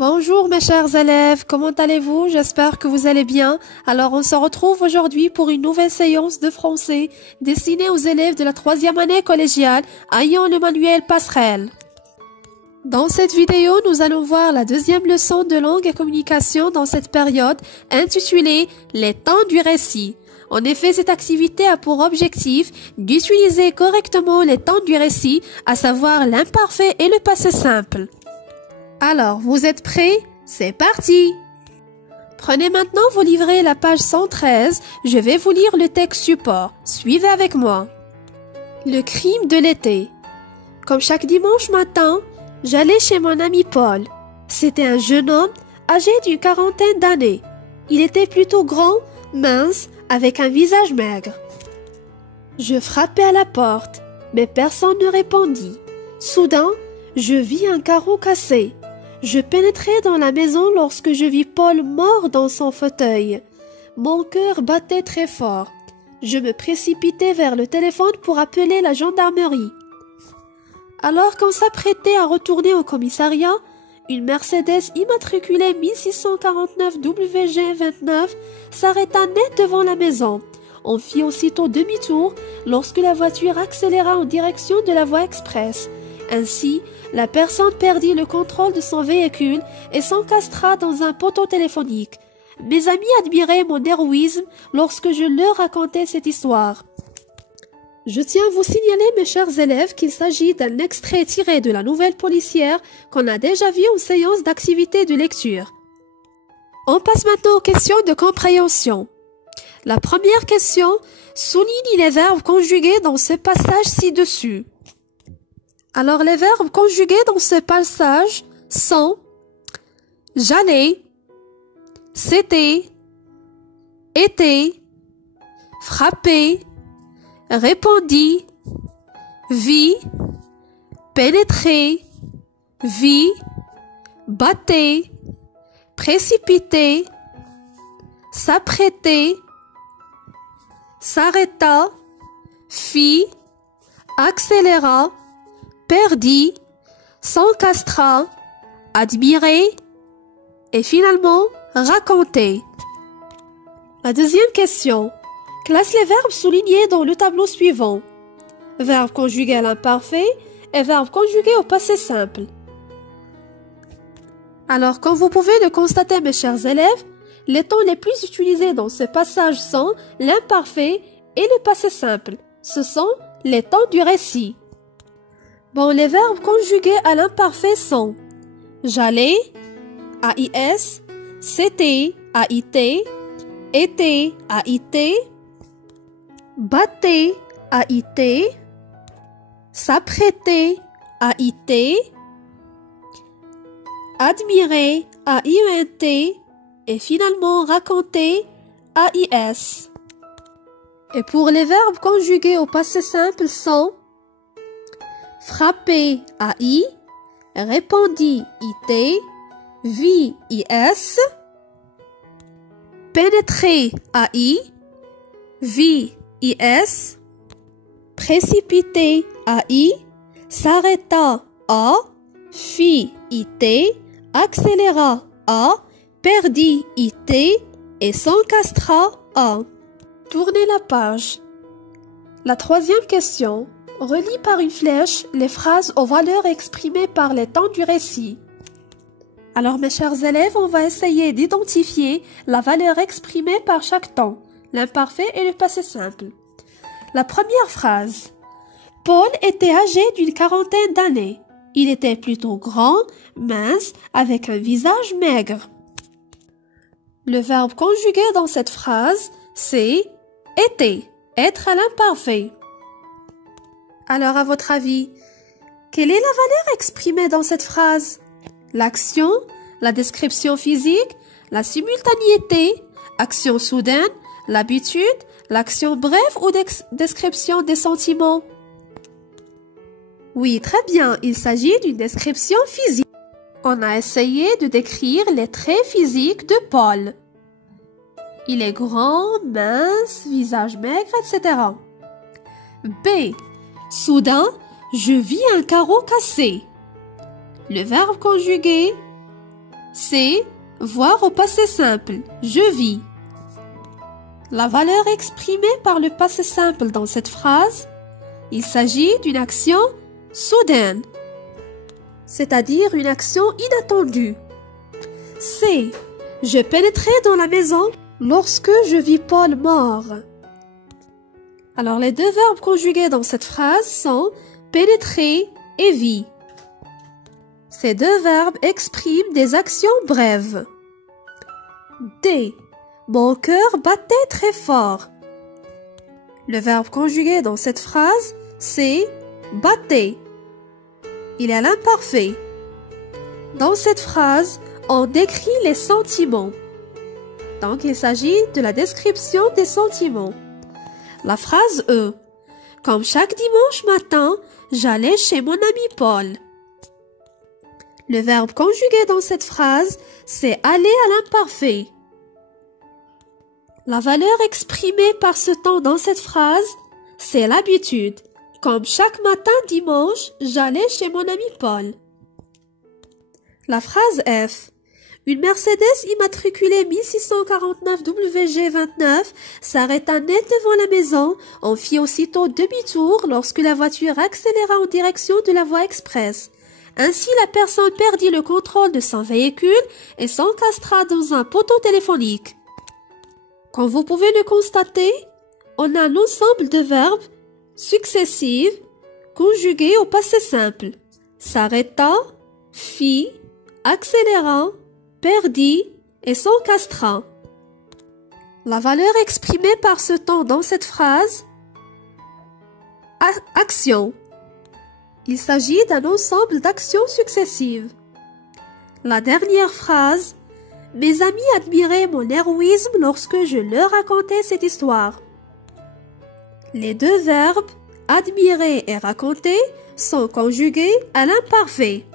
Bonjour mes chers élèves, comment allez-vous? J'espère que vous allez bien. Alors on se retrouve aujourd'hui pour une nouvelle séance de français destinée aux élèves de la 3e année collégiale ayant le manuel Passerelle. Dans cette vidéo, nous allons voir la deuxième leçon de langue et communication dans cette période intitulée « Les temps du récit ». En effet, cette activité a pour objectif d'utiliser correctement les temps du récit, à savoir l'imparfait et le passé simple. Alors, vous êtes prêts? C'est parti! Prenez maintenant vos livrets, la page 113. Je vais vous lire le texte support. Suivez avec moi. Le crime de l'été. Comme chaque dimanche matin, j'allais chez mon ami Paul. C'était un jeune homme âgé d'une quarantaine d'années. Il était plutôt grand, mince, avec un visage maigre. Je frappai à la porte, mais personne ne répondit. Soudain, je vis un carreau cassé. Je pénétrai dans la maison lorsque je vis Paul mort dans son fauteuil. Mon cœur battait très fort. Je me précipitai vers le téléphone pour appeler la gendarmerie. Alors qu'on s'apprêtait à retourner au commissariat, une Mercedes immatriculée 1649 WG29 s'arrêta net devant la maison. On fit aussitôt demi-tour lorsque la voiture accéléra en direction de la voie express. Ainsi, la personne perdit le contrôle de son véhicule et s'encastra dans un poteau téléphonique. Mes amis admiraient mon héroïsme lorsque je leur racontais cette histoire. Je tiens à vous signaler, mes chers élèves, qu'il s'agit d'un extrait tiré de la nouvelle policière qu'on a déjà vu en séance d'activité de lecture. On passe maintenant aux questions de compréhension. La première question souligne les verbes conjugués dans ce passage ci-dessus. Alors, les verbes conjugués dans ce passage sont j'allais, c'était, était, frapper, répondit, vit, pénétrer, vit, battait, précipiter, s'apprêter, s'arrêta, fit, accéléra, perdit, s'encastra, admirer et finalement raconter. La deuxième question. Classe les verbes soulignés dans le tableau suivant. Verbe conjugué à l'imparfait et verbe conjugué au passé simple. Alors, comme vous pouvez le constater, mes chers élèves, les temps les plus utilisés dans ce passage sont l'imparfait et le passé simple. Ce sont les temps du récit. Bon, les verbes conjugués à l'imparfait sont j'allais, AIS, c'était, AIT, était, AIT, battait, AIT, s'apprêter, AIT, admirer, AIENT et finalement raconter, AIS. Et pour les verbes conjugués au passé simple sont frapper, AI, répondit, IT, vit, IS, pénétrer, AI, vit, IS, précipiter, AI, s'arrêta, A, fit, IT, accéléra, A, perdit, IT et s'encastra, A. Tournez la page. La troisième question relie par une flèche les phrases aux valeurs exprimées par les temps du récit. Alors mes chers élèves, on va essayer d'identifier la valeur exprimée par chaque temps, l'imparfait et le passé simple. La première phrase. Paul était âgé d'une quarantaine d'années. Il était plutôt grand, mince, avec un visage maigre. Le verbe conjugué dans cette phrase, c'est était, être à l'imparfait. Alors, à votre avis, quelle est la valeur exprimée dans cette phrase? L'action, la description physique, la simultanéité, action soudaine, l'habitude, l'action brève ou description des sentiments? Oui, très bien, il s'agit d'une description physique. On a essayé de décrire les traits physiques de Paul. Il est grand, mince, visage maigre, etc. B. Soudain, je vis un carreau cassé. Le verbe conjugué c'est voir au passé simple. Je vis. La valeur exprimée par le passé simple dans cette phrase, il s'agit d'une action soudaine, c'est-à-dire une action inattendue. C'est je pénétrais dans la maison lorsque je vis Paul mort. Alors les deux verbes conjugués dans cette phrase sont pénétrer et vie. Ces deux verbes expriment des actions brèves. D. Mon cœur battait très fort. Le verbe conjugué dans cette phrase, c'est battait. Il est l'imparfait. Dans cette phrase, on décrit les sentiments. Donc, il s'agit de la description des sentiments. La phrase E. Comme chaque dimanche matin, j'allais chez mon ami Paul. Le verbe conjugué dans cette phrase, c'est aller à l'imparfait. La valeur exprimée par ce temps dans cette phrase, c'est l'habitude. Comme chaque matin dimanche, j'allais chez mon ami Paul. La phrase F. Une Mercedes immatriculée 1649 WG29 s'arrêta net devant la maison. On fit aussitôt demi-tour lorsque la voiture accéléra en direction de la voie express. Ainsi, la personne perdit le contrôle de son véhicule et s'encastra dans un poteau téléphonique. Comme vous pouvez le constater, on a un ensemble de verbes successifs conjugués au passé simple. S'arrêta, fit, accélérant, perdit et s'encastra. La valeur exprimée par ce temps dans cette phrase, action. Il s'agit d'un ensemble d'actions successives. La dernière phrase, mes amis admiraient mon héroïsme lorsque je leur racontais cette histoire. Les deux verbes, admirer et raconter, sont conjugués à l'imparfait.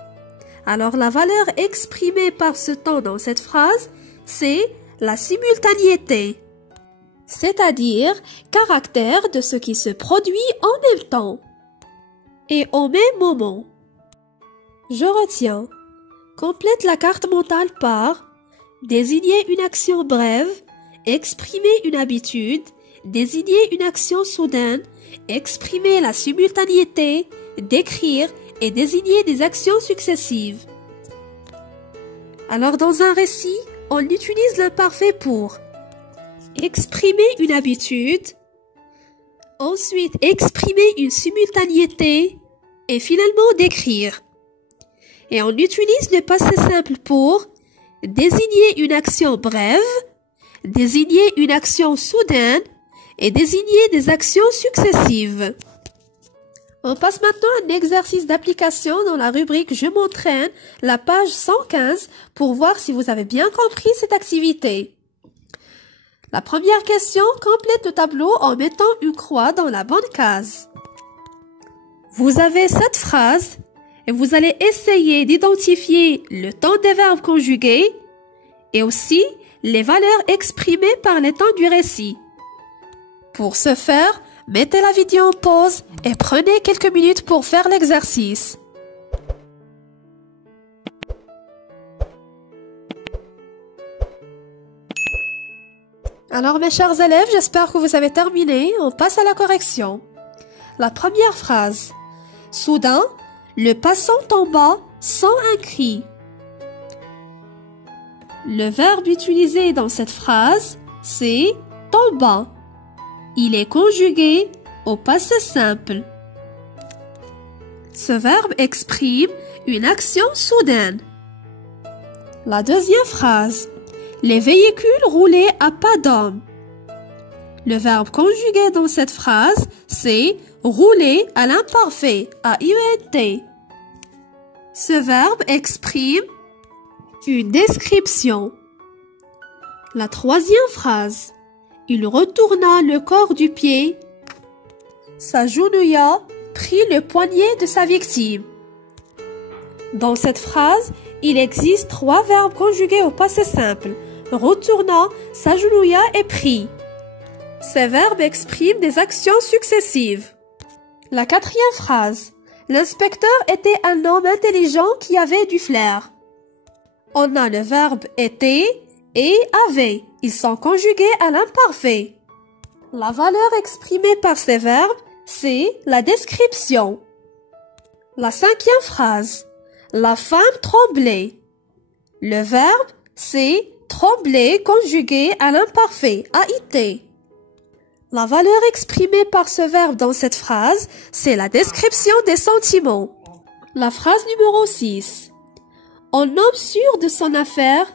Alors la valeur exprimée par ce temps dans cette phrase, c'est la simultanéité, c'est-à-dire caractère de ce qui se produit en même temps et au même moment. Je retiens. Complète la carte mentale par désigner une action brève, exprimer une habitude, désigner une action soudaine, exprimer la simultanéité, décrire et désigner des actions successives. Alors dans un récit, on utilise l'imparfait pour exprimer une habitude, ensuite exprimer une simultanéité et finalement décrire. Et on utilise le passé simple pour désigner une action brève, désigner une action soudaine et désigner des actions successives. On passe maintenant à un exercice d'application dans la rubrique « Je m'entraîne », la page 115, pour voir si vous avez bien compris cette activité. La première question complète le tableau en mettant une croix dans la bonne case. Vous avez cette phrase et vous allez essayer d'identifier le temps des verbes conjugués et aussi les valeurs exprimées par les temps du récit. Pour ce faire, mettez la vidéo en pause et prenez quelques minutes pour faire l'exercice. Alors mes chers élèves, j'espère que vous avez terminé. On passe à la correction. La première phrase. Soudain, le passant tomba sans un cri. Le verbe utilisé dans cette phrase, c'est tomba. Il est conjugué au passé simple. Ce verbe exprime une action soudaine. La deuxième phrase. Les véhicules roulaient à pas d'homme. Le verbe conjugué dans cette phrase, c'est rouler à l'imparfait, A-U-N-T. Ce verbe exprime une description. La troisième phrase. Il retourna le corps du pied, s'agenouilla, prit le poignet de sa victime. Dans cette phrase, il existe trois verbes conjugués au passé simple. Retourna, s'agenouilla et prit. Ces verbes expriment des actions successives. La quatrième phrase. L'inspecteur était un homme intelligent qui avait du flair. On a le verbe était et avait. Ils sont conjugués à l'imparfait. La valeur exprimée par ces verbes, c'est la description. La cinquième phrase. La femme tremblait. Le verbe, c'est trembler conjugué à l'imparfait, a été. La valeur exprimée par ce verbe dans cette phrase, c'est la description des sentiments. La phrase numéro 6. Un homme sûr de son affaire,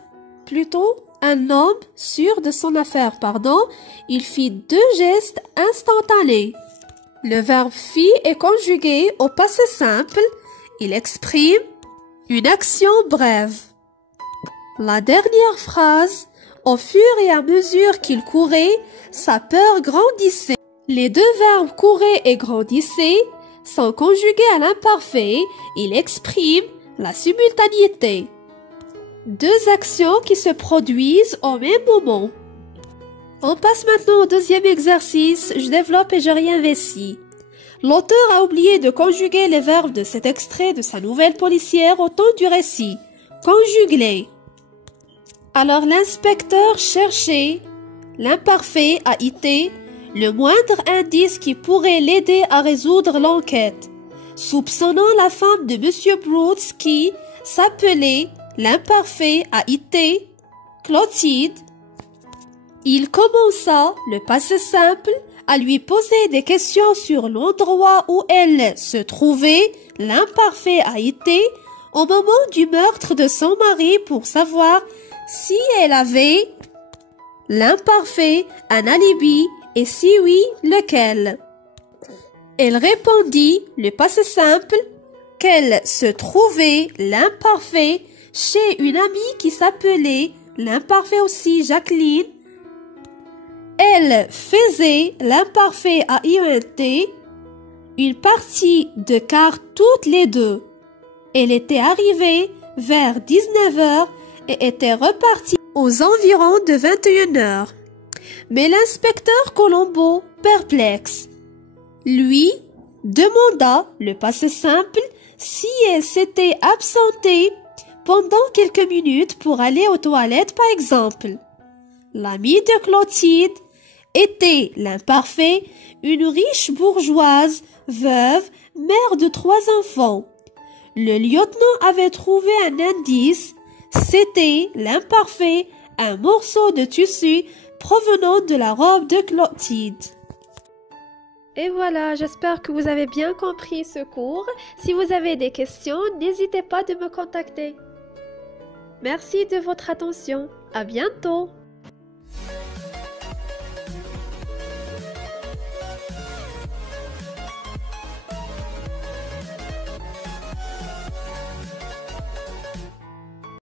il fit 2 gestes instantanés. Le verbe fit est conjugué au passé simple. Il exprime une action brève. La dernière phrase, au fur et à mesure qu'il courait, sa peur grandissait. Les 2 verbes courait et grandissait sont conjugués à l'imparfait. Il exprime la simultanéité. 2 actions qui se produisent au même moment. On passe maintenant au deuxième exercice. Je développe et je réinvestis. L'auteur a oublié de conjuguer les verbes de cet extrait de sa nouvelle policière au temps du récit. Conjugue-les. Alors l'inspecteur cherchait, l'imparfait a été, le moindre indice qui pourrait l'aider à résoudre l'enquête. Soupçonnant la femme de M. Brooks qui s'appelait, l'imparfait a été, Clotilde, il commença, le passé simple, à lui poser des questions sur l'endroit où elle se trouvait, l'imparfait a été, au moment du meurtre de son mari pour savoir si elle avait, l'imparfait, un alibi et si oui, lequel. Elle répondit, le passé simple, qu'elle se trouvait, l'imparfait, chez une amie qui s'appelait, l'imparfait aussi Jacqueline. Elle faisait, l'imparfait a IENT, une partie de cartes toutes les 2. Elle était arrivée vers 19h et était repartie aux environs de 21h. Mais l'inspecteur Colombo, perplexe, lui demanda, le passé simple, si elle s'était absentée pendant quelques minutes pour aller aux toilettes par exemple. L'amie de Clotilde était, l'imparfait, une riche bourgeoise, veuve, mère de 3 enfants. Le lieutenant avait trouvé un indice, c'était, l'imparfait, un morceau de tissu provenant de la robe de Clotilde. Et voilà, j'espère que vous avez bien compris ce cours. Si vous avez des questions, n'hésitez pas de me contacter. Merci de votre attention. À bientôt.